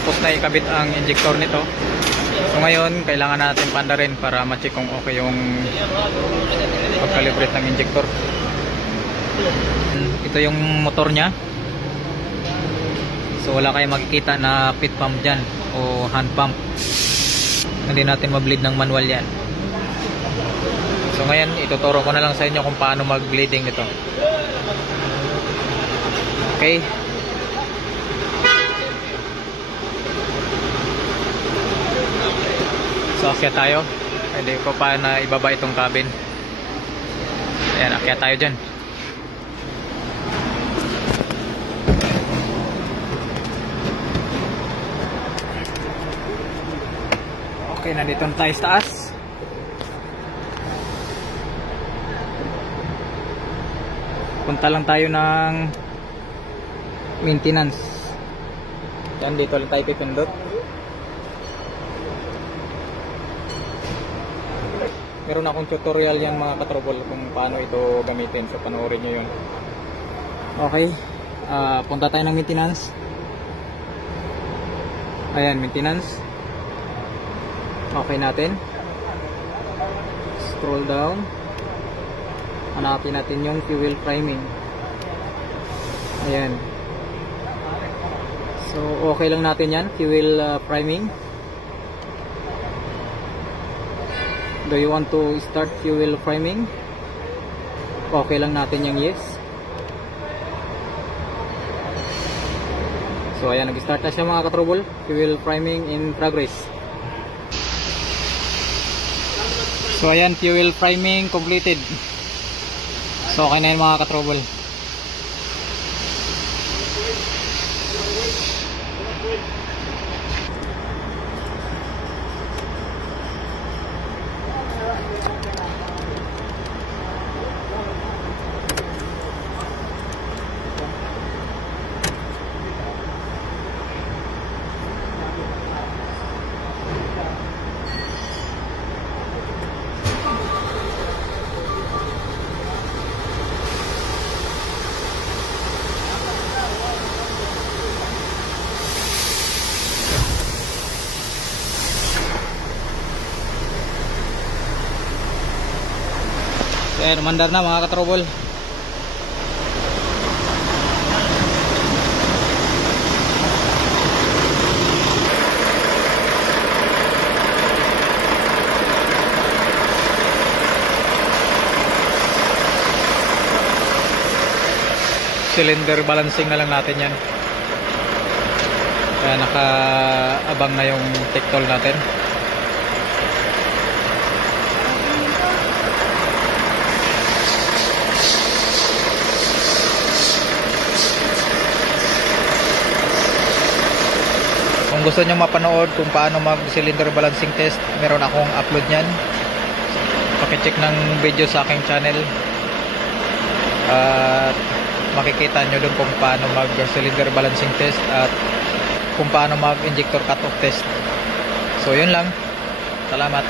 tapos na ikabit ang injector nito. So ngayon kailangan natin panda rin para ma-check kung okay yung pag-calibrate ng injector. Ito yung motor nya. So wala kayong makikita na pit pump dyan o hand pump. Hindi natin ma-bleed ng manual yan. So ngayon ituturo ko na lang sa inyo kung paano mag-bleeding nito. Okay. So akyat tayo. Hindi ko pa na ibaba itong cabin. Ayan, akyat tayo dyan. Okay, nandito na tayo sa taas. Punta lang tayo ng maintenance. Yan, dito lang tayo pipindot. Meron akong tutorial yan mga katrobol kung paano ito gamitin. So panoorin nyo yun. Okay, punta tayo ng maintenance. Ayan, maintenance. Okay natin. Scroll down. Hanapin natin yung fuel priming. Ayan. So okay lang natin yan, fuel priming. Do you want to start fuel priming? Okay lang natin yung yes. So ayan, nag-start na siya mga katrobol. Fuel priming in progress. So ayan, fuel priming completed. So okay na yun mga katrobol. Ayan, mandar na mga katrobol. Cylinder balancing na lang natin yan. Kaya nakaabang na yung tiktol natin. Kung gusto nyo mapanood kung paano mag cylinder balancing test, meron akong upload nyan. Pakicheck ng video sa aking channel at makikita nyo dun kung paano mag cylinder balancing test at kung paano mag injector cut off test. So yun lang, salamat.